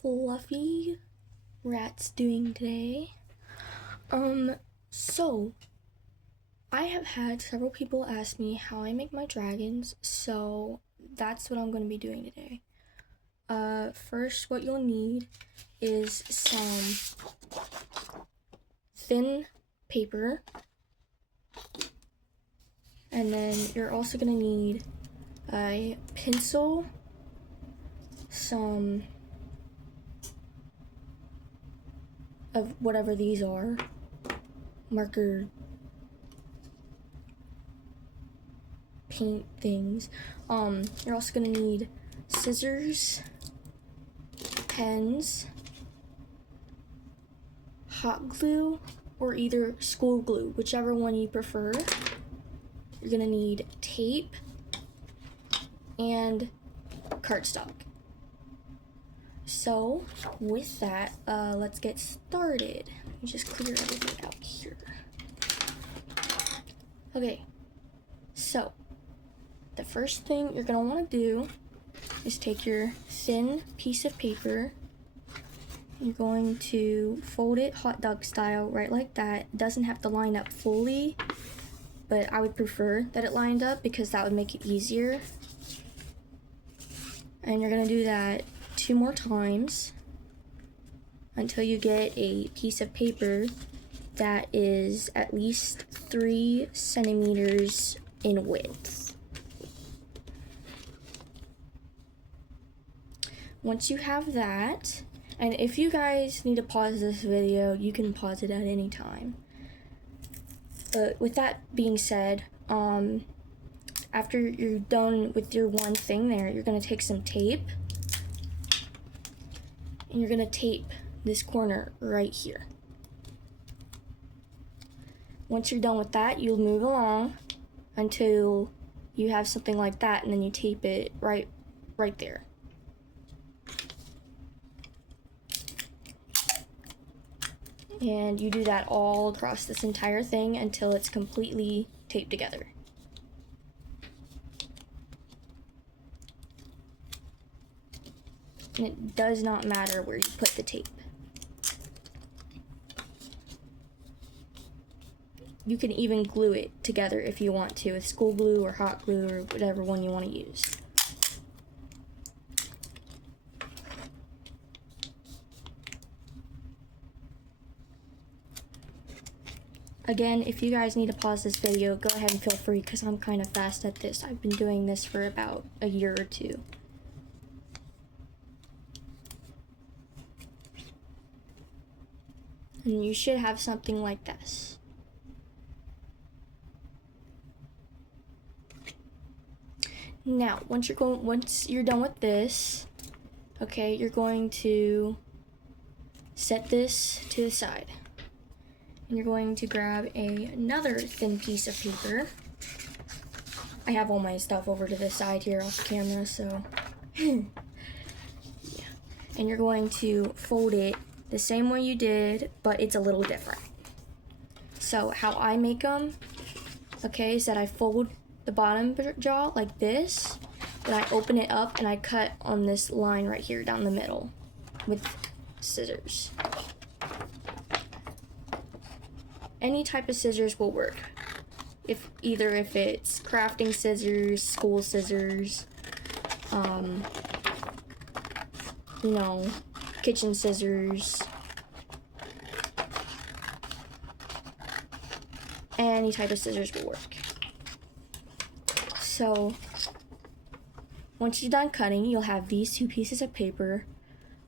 fluffy rats doing today? So I have had several people ask me how I make my dragons, so that's what I'm going to be doing today. First, what you'll need is some thin paper, and then you're also going to need a pencil, some of whatever these are, marker, paint things. You're also gonna need scissors, pens, hot glue, or either school glue, whichever one you prefer. You're gonna need tape and cardstock. So with that, let's get started. Let me just clear everything out here. Okay, so the first thing you're gonna wanna do is take your thin piece of paper. You're going to fold it hot dog style, right like that. It doesn't have to line up fully, but I would prefer that it lined up because that would make it easier. And you're gonna do that 2 more times until you get a piece of paper that is at least 3 centimeters in width. Once you have that, and if you guys need to pause this video, you can pause it at any time. But with that being said, after you're done with your one thing there, you're gonna take some tape and you're gonna tape this corner right here. Once you're done with that, you'll move along until you have something like that, and then you tape it right there. And you do that all across this entire thing until it's completely taped together. And it does not matter where you put the tape. You can even glue it together if you want to with school glue or hot glue or whatever one you want to use. Again, if you guys need to pause this video, go ahead and feel free because I'm kind of fast at this. I've been doing this for about a year or 2. And you should have something like this. Now, once you're done with this, okay, you're going to set this to the side. And you're going to grab another thin piece of paper. I have all my stuff over to the side here off camera, so yeah. And you're going to fold it the same way you did, but it's a little different. So how I make them, okay, is that I fold the bottom jaw like this, then I open it up and I cut on this line right here down the middle with scissors. Any type of scissors will work. If it's crafting scissors, school scissors, kitchen scissors, any type of scissors will work. So once you're done cutting, you'll have these 2 pieces of paper.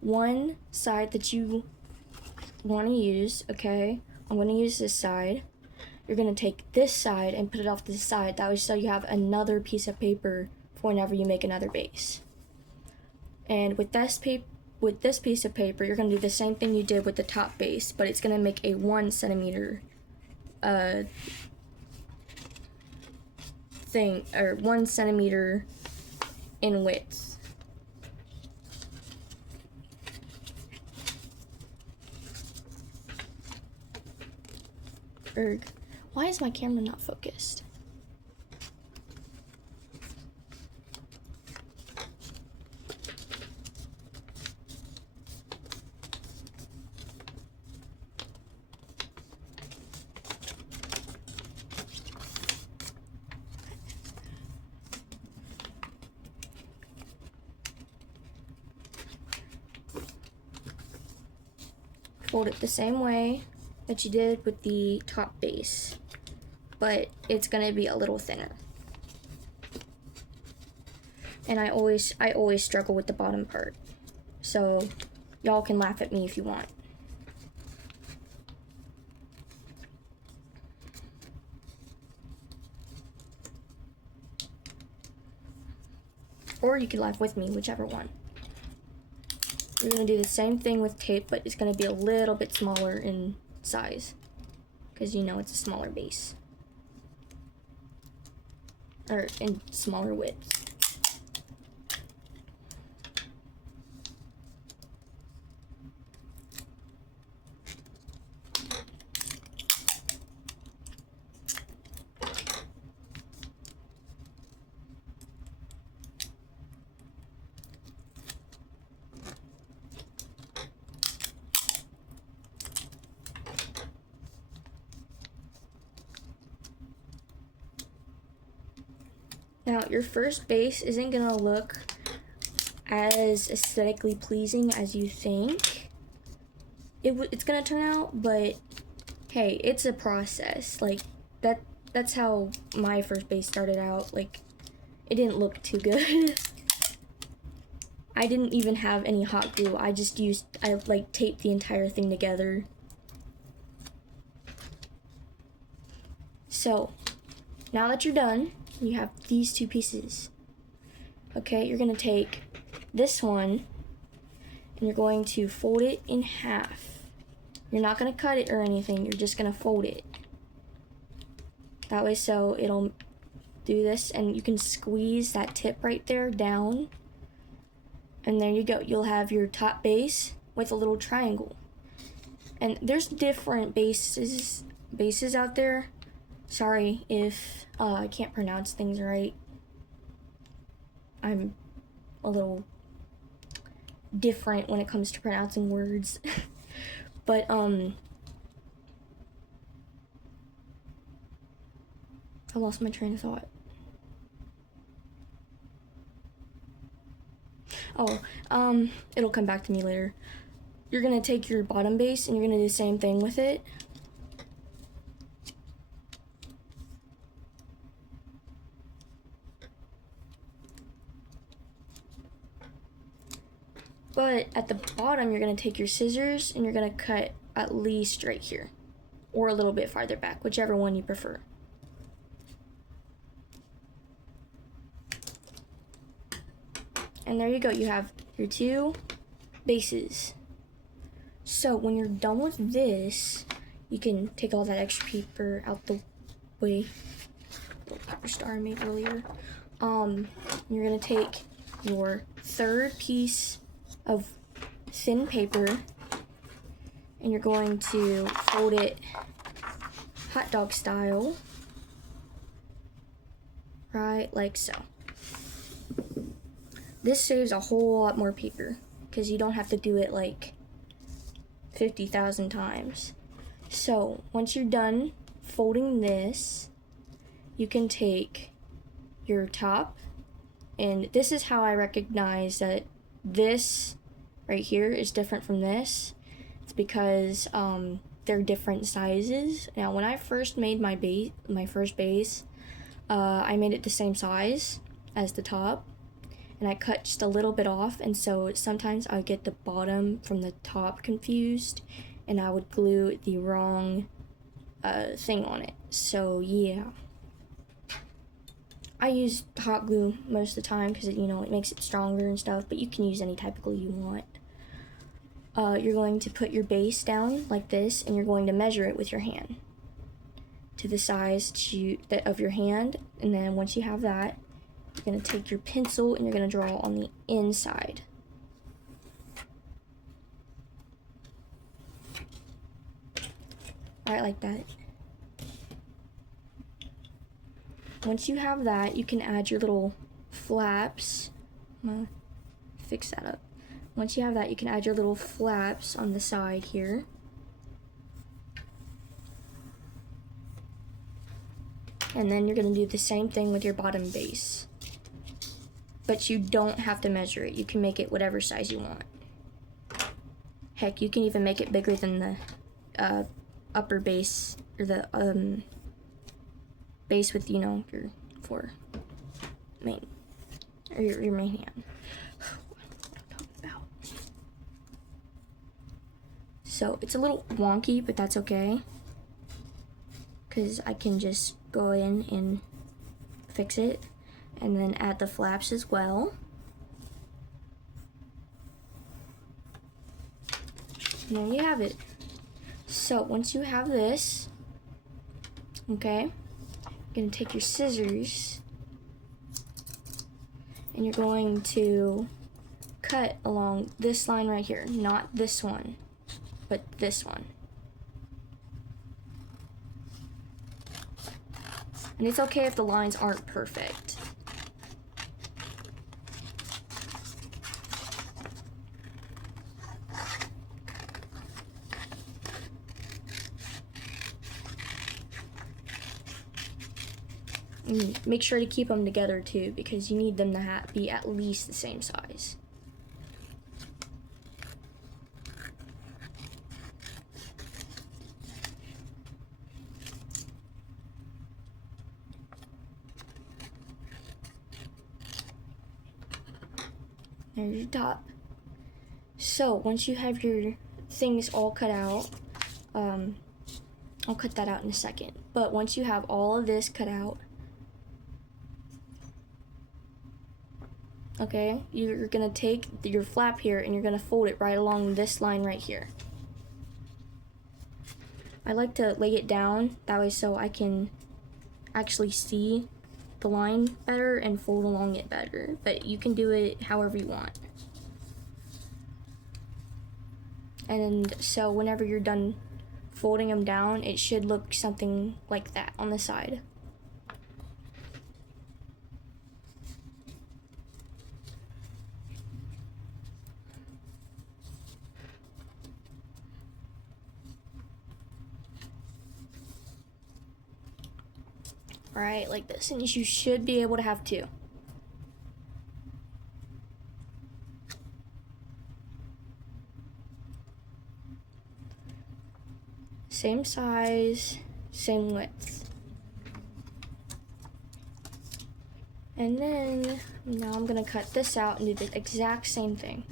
One side that you want to use, okay? I'm going to use this side. You're going to take this side and put it off to the side. That way so you have another piece of paper for whenever you make another base. And with this piece of paper, you're going to do the same thing you did with the top base, but it's going to make a 1 centimeter thing, or 1 centimeter in width. Why is my camera not focused? fold it the same way that you did with the top base, but it's gonna be a little thinner. And I always struggle with the bottom part, so y'all can laugh at me if you want. Or you can laugh with me, whichever one. We're gonna do the same thing with tape, but it's gonna be a little bit smaller in size, because you know it's a smaller base. Or in smaller width. Now, your first base isn't gonna look as aesthetically pleasing as you think it's gonna turn out, but hey, it's a process. Like, that's how my first base started out. Like, it didn't look too good. I didn't even have any hot glue. I taped the entire thing together. So, now that you're done, you have these two pieces. Okay, you're gonna take this one and you're going to fold it in half. You're not gonna cut it or anything, you're just gonna fold it. That way, so it'll do this, and you can squeeze that tip right there down. And there you go, you'll have your top base with a little triangle. And there's different bases out there. Sorry if I can't pronounce things right. I'm a little different when it comes to pronouncing words. But I lost my train of thought. It'll come back to me later. You're gonna take your bottom base and you're gonna do the same thing with it. But at the bottom, you're gonna take your scissors and you're gonna cut at least right here, or a little bit farther back, whichever one you prefer. And there you go, you have your two bases. So when you're done with this, you can take all that extra paper out the way. Little paper star I made earlier. You're gonna take your third piece of thin paper and you're going to fold it hot dog style, right like so. This saves a whole lot more paper because you don't have to do it like 50,000 times. So once you're done folding this, you can take your top, and this is how I recognize that this right here is different from this. It's because they're different sizes. Now when I first made my first base, I made it the same size as the top, and I cut just a little bit off, and so sometimes I get the bottom from the top confused and I would glue the wrong thing on it. So yeah, I use hot glue most of the time because it makes it stronger and stuff, but you can use any type of glue you want. You're going to put your base down like this, and you're going to measure it with your hand to the size of your hand. And then once you have that, you're going to take your pencil and you're going to draw on the inside. Right like that. Once you have that, you can add your little flaps. I'm gonna fix that up. Once you have that, you can add your little flaps on the side here. And then you're gonna do the same thing with your bottom base. But you don't have to measure it. You can make it whatever size you want. Heck, you can even make it bigger than the upper base, or the base with, you know, your main, or your main hand. So it's a little wonky, but that's okay, because I can just go in and fix it, and then add the flaps as well. And there you have it. So once you have this, okay, you're going to take your scissors and you're going to cut along this line right here, not this one, but this one. And it's okay if the lines aren't perfect. And make sure to keep them together too, because you need them to be at least the same size. There's your top. So once you have your things all cut out, I'll cut that out in a second. But once you have all of this cut out, okay, you're gonna take your flap here and you're gonna fold it right along this line right here. I like to lay it down that way so I can actually see the line better and fold along it better, but you can do it however you want. And so whenever you're done folding them down, it should look something like that on the side. Right, like this, and you should be able to have two. Same size, same width. And then, now I'm gonna cut this out and do the exact same thing.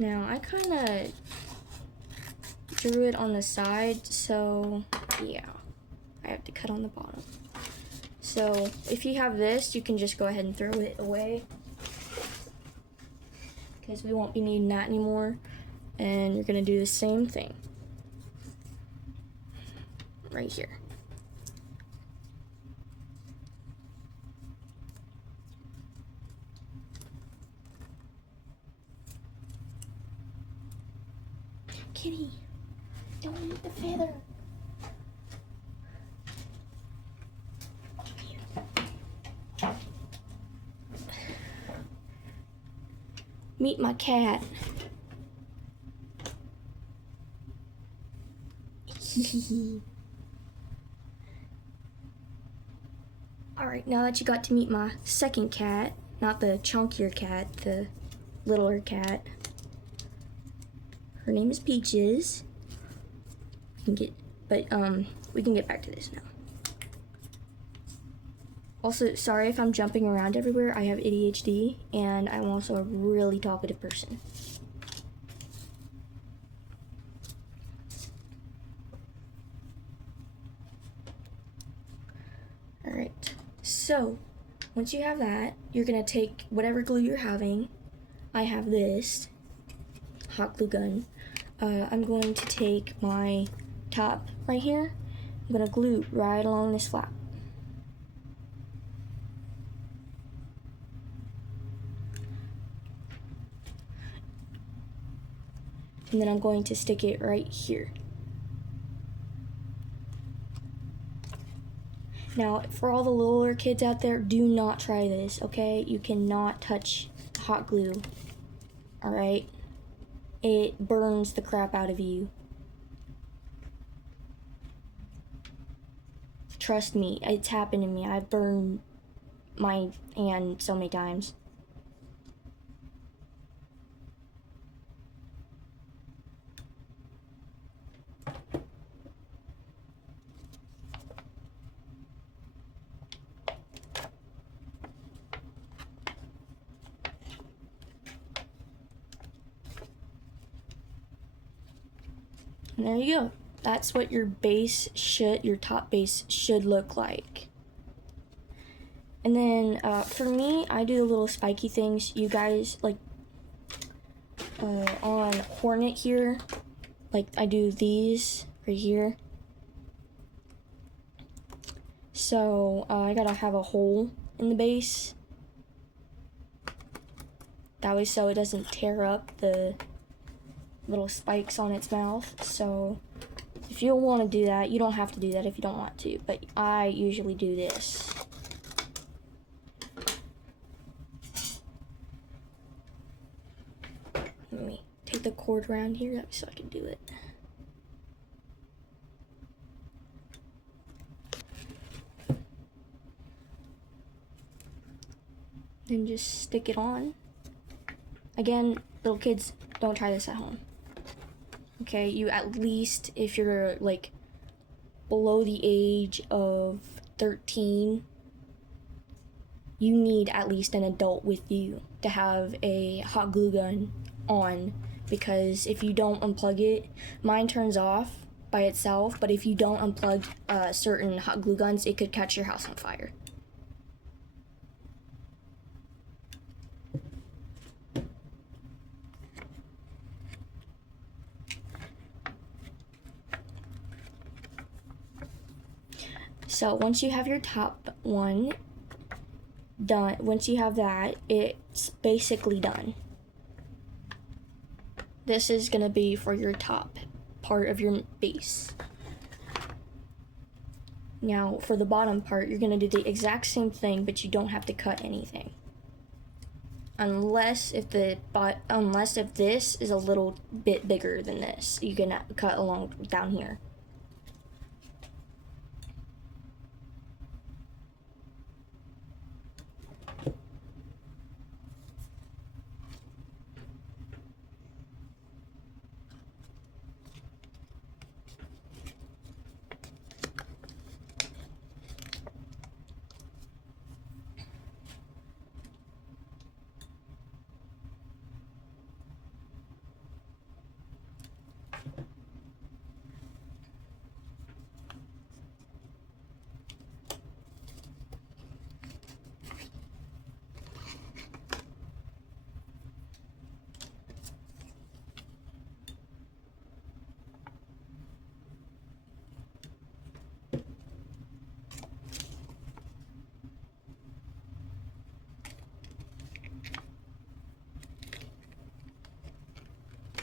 Now, I kind of drew it on the side, so yeah, I have to cut on the bottom. So if you have this, you can just go ahead and throw it away, because we won't be needing that anymore. And you're gonna do the same thing right here. Kitty, don't eat the feather. Meet my cat. Alright, now that you got to meet my second cat, not the chunkier cat, the littler cat. Her name is Peaches. We can get back to this now. Also, sorry if I'm jumping around everywhere. I have ADHD, and I'm also a really talkative person. Alright, so once you have that, you're gonna take whatever glue you're having. I have this hot glue gun. I'm going to take my top right here. I'm gonna glue right along this flap. And then I'm going to stick it right here. Now, for all the littler kids out there, do not try this, okay? You cannot touch hot glue, alright? It burns the crap out of you. Trust me, it's happened to me. I've burned my hand so many times. And there you go. That's what your top base should look like. And then for me, I do the little spiky things. You guys, like on Hornet here, like I do these right here. So I gotta have a hole in the base. That way so it doesn't tear up the little spikes on its mouth. So if you want to do that, you don't have to do that if you don't want to, but I usually do this. Let me take the cord around here so I can do it. Then just stick it on. Again, little kids, don't try this at home. Okay, you at least, if you're like below the age of 13, you need at least an adult with you to have a hot glue gun on, because if you don't unplug it, mine turns off by itself, but if you don't unplug certain hot glue guns, it could catch your house on fire. So once you have your top one done, once you have that, it's basically done. This is gonna be for your top part of your base. Now for the bottom part, you're gonna do the exact same thing, but you don't have to cut anything. Unless if this is a little bit bigger than this, you can cut along down here.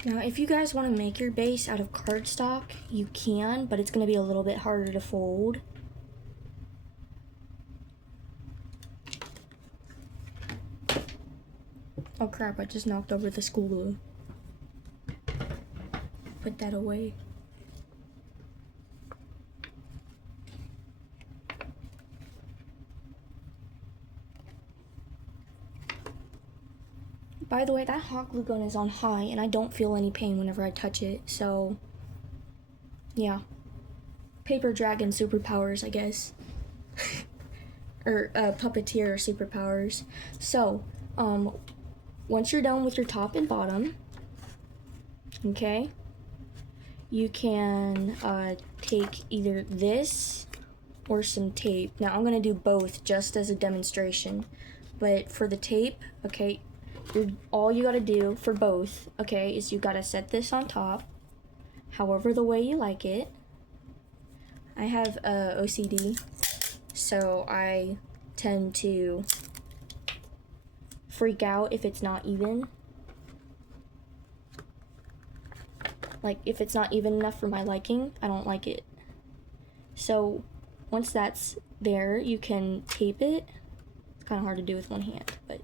Now, if you guys want to make your base out of cardstock, you can, but it's going to be a little bit harder to fold. Oh crap, I just knocked over the school glue. Put that away. By the way, that hot glue gun is on high, and I don't feel any pain whenever I touch it, so yeah. Paper dragon superpowers, I guess. Or puppeteer superpowers. So, once you're done with your top and bottom, okay, you can take either this or some tape. Now, I'm going to do both just as a demonstration, but for the tape, okay, all you gotta do for both, okay, is you gotta set this on top, however the way you like it. I have OCD, so I tend to freak out if it's not even. Like, if it's not even enough for my liking, I don't like it. So, once that's there, you can tape it. It's kind of hard to do with one hand, but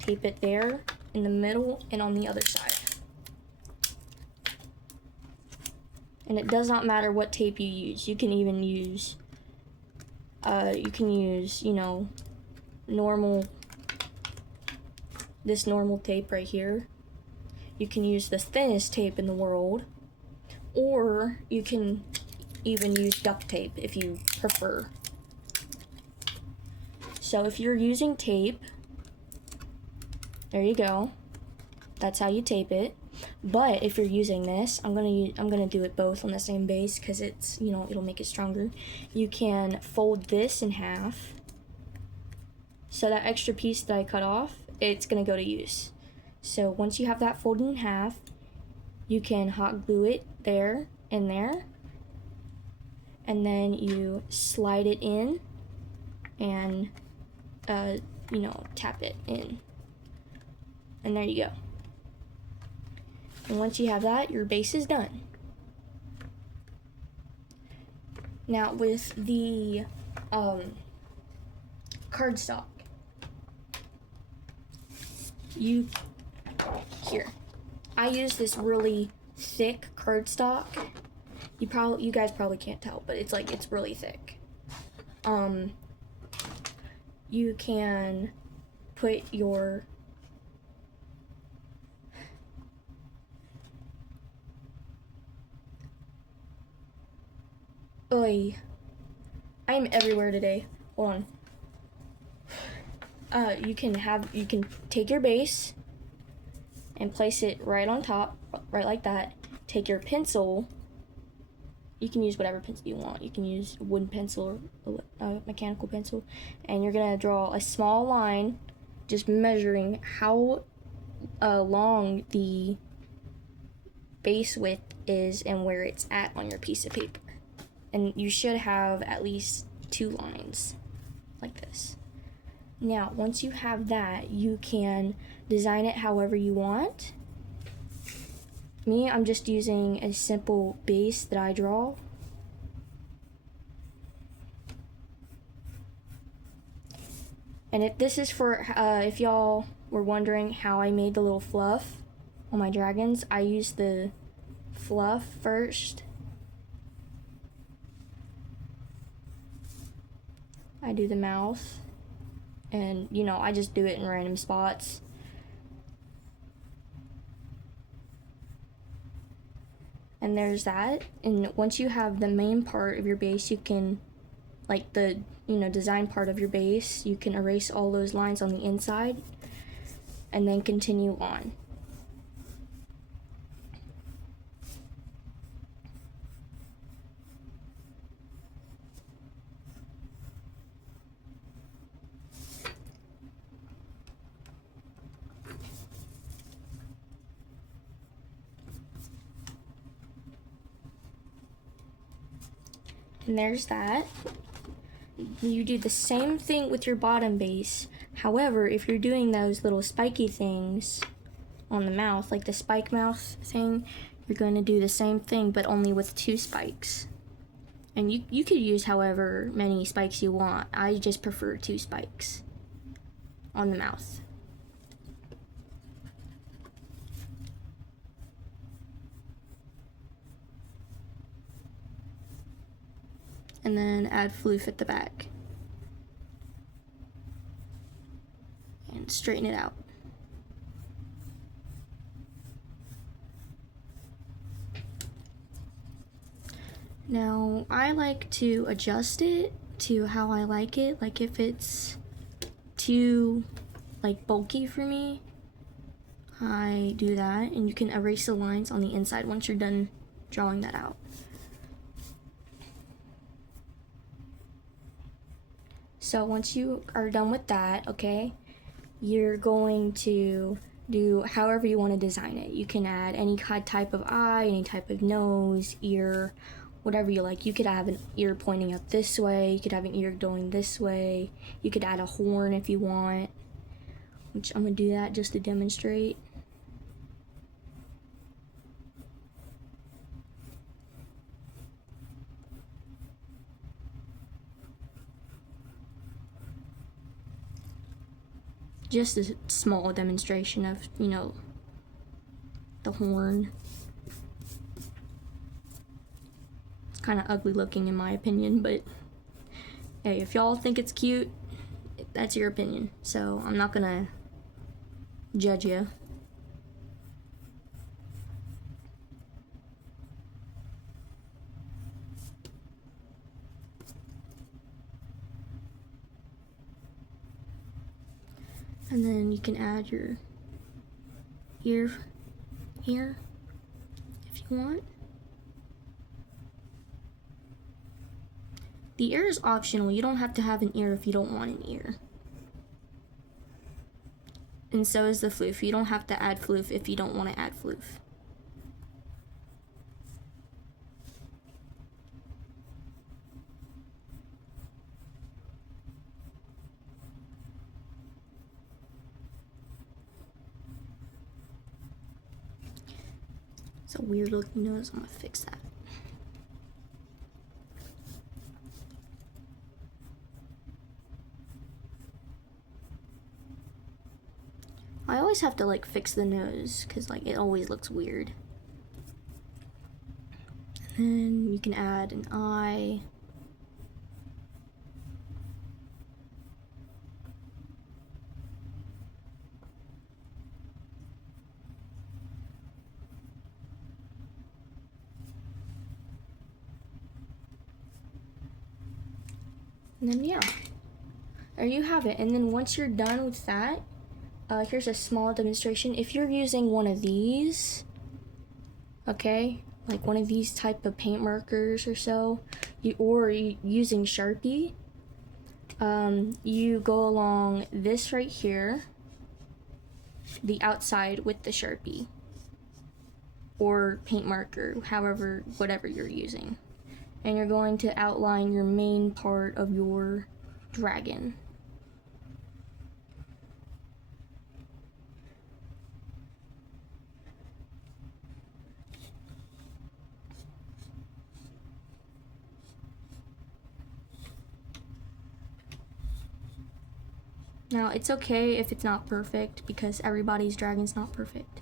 tape it there in the middle and on the other side. And it does not matter what tape you use. You can even use, you know, this normal tape right here. You can use the thinnest tape in the world, or you can even use duct tape if you prefer. So if you're using tape, there you go. That's how you tape it. But if you're using this, I'm gonna do it both on the same base because it's, you know, it'll make it stronger. You can fold this in half. So that extra piece that I cut off, it's gonna go to use. So once you have that folded in half, you can hot glue it there and there. And then you slide it in and, you know, tap it in. And there you go. And once you have that, your base is done. Now with the cardstock, I use this really thick cardstock. You guys probably can't tell, but it's really thick. You can put your I am everywhere today. Hold on. You can take your base and place it right on top, right like that. Take your pencil. You can use whatever pencil you want. You can use a wooden pencil or a mechanical pencil. And you're gonna draw a small line, just measuring how long the base width is and where it's at on your piece of paper. And you should have at least 2 lines like this. Now, once you have that, you can design it however you want. Me, I'm just using a simple base that I draw. And if this is for, if y'all were wondering how I made the little fluff on my dragons, I used the fluff first. I do the mouth, and you know, I just do it in random spots. And there's that. And once you have the main part of your base, you can, like the, you know, design part of your base, you can erase all those lines on the inside and then continue on. And there's that. You do the same thing with your bottom base. However, if you're doing those little spiky things on the mouth, like the spike mouth thing, you're going to do the same thing, but only with 2 spikes. And you could use however many spikes you want. I just prefer 2 spikes on the mouth. And then add floof at the back. And straighten it out. Now, I like to adjust it to how I like it. Like if it's too bulky for me, I do that. And you can erase the lines on the inside once you're done drawing that out. So once you are done with that, okay, you're going to do however you want to design it. You can add any type of eye, any type of nose, ear, whatever you like. You could have an ear pointing up this way, you could have an ear going this way, you could add a horn if you want, which I'm going to do that just to demonstrate. just a small demonstration of, you know, the horn. It's kind of ugly looking in my opinion, but hey, if y'all think it's cute, that's your opinion. So I'm not gonna judge you. And then you can add your ear here if you want. The ear is optional. You don't have to have an ear if you don't want an ear. And so is the floof. You don't have to add floof if you don't want to add floof. It's a weird looking nose. I'm gonna fix that. I always have to like fix the nose because like it always looks weird. And then you can add an eye. And then yeah, there you have it. And then once you're done with that, here's a small demonstration. If you're using one of these, okay, like one of these type of paint markers or so, or using Sharpie, you go along this right here, the outside with the Sharpie or paint marker, however, whatever you're using, and you're going to outline your main part of your dragon. Now, it's okay if it's not perfect because everybody's dragon's not perfect.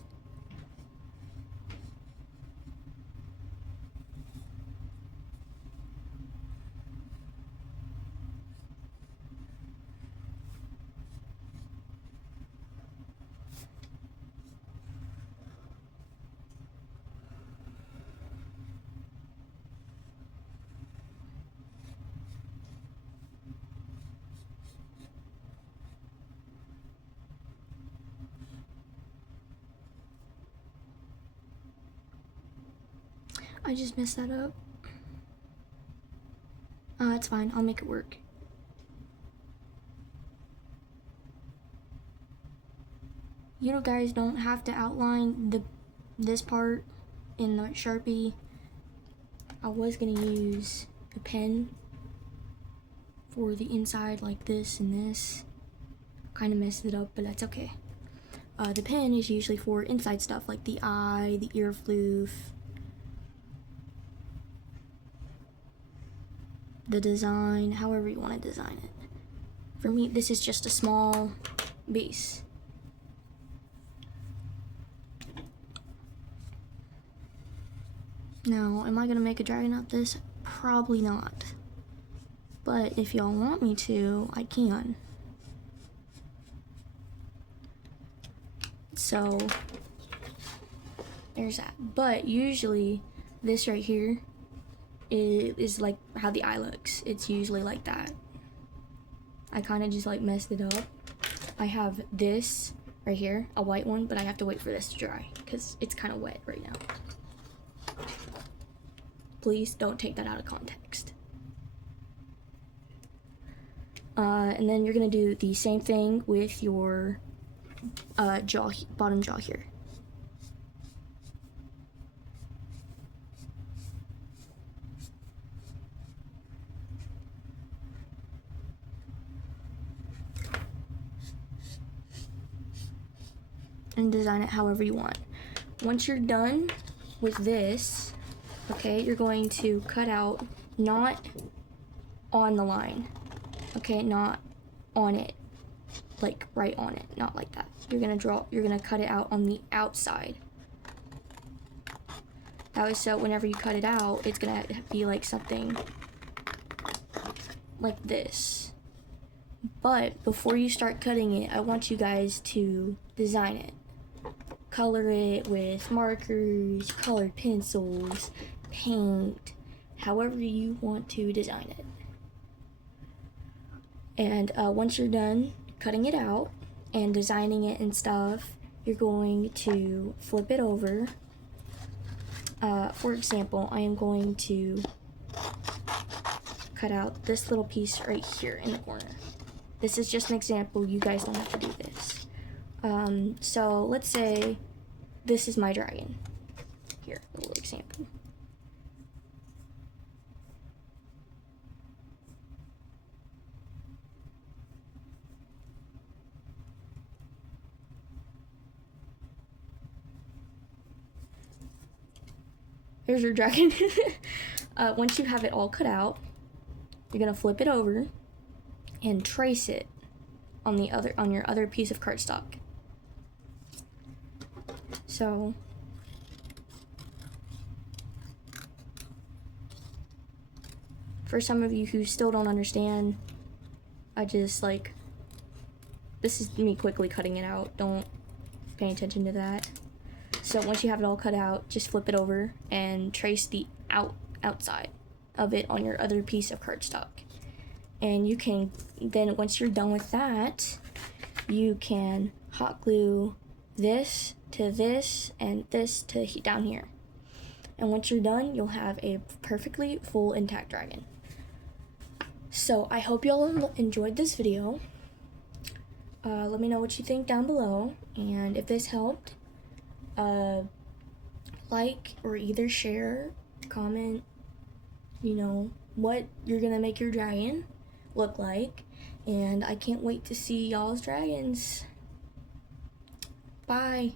I just messed that up. It's fine, I'll make it work. You guys don't have to outline this part in the Sharpie. I was gonna use a pen for the inside like this and this. Kind of messed it up, but that's okay. The pen is usually for inside stuff like the eye, the ear floof, the design, however you want to design it. For me, this is just a small base. Now, am I gonna make a dragon out of this? Probably not. But if y'all want me to, I can. So, there's that. But usually, this right here is like how the eye looks. It's usually like that. I kind of just like messed it up. I have this right here, a white one, but I have to wait for this to dry because it's kind of wet right now. Please don't take that out of context. And then you're gonna do the same thing with your jaw, bottom jaw here. And design it however you want. Once you're done with this, okay, you're going to cut out, not on the line, okay, not on it, like right on it, not like that. You're gonna cut it out on the outside. That way, so whenever you cut it out, it's gonna be like something like this. But before you start cutting it, I want you guys to design it. Color it with markers, colored pencils, paint, however you want to design it. And once you're done cutting it out and designing it and stuff, you're going to flip it over. For example, I am going to cut out this little piece right here in the corner. This is just an example. You guys don't have to do this. So let's say this is my dragon. Here, a little example. Here's your dragon. Once you have it all cut out, you're gonna flip it over and trace it on your other piece of cardstock. So for some of you who still don't understand, I just like, this is me quickly cutting it out. Don't pay attention to that. So once you have it all cut out, just flip it over and trace the outside of it on your other piece of cardstock. And you can, then once you're done with that, you can hot glue this to this and this to down here. And once you're done, you'll have a perfectly full intact dragon. So I hope y'all enjoyed this video. Let me know what you think down below, and if this helped, like or either share, comment, you know, what you're gonna make your dragon look like, and I can't wait to see y'all's dragons. Bye.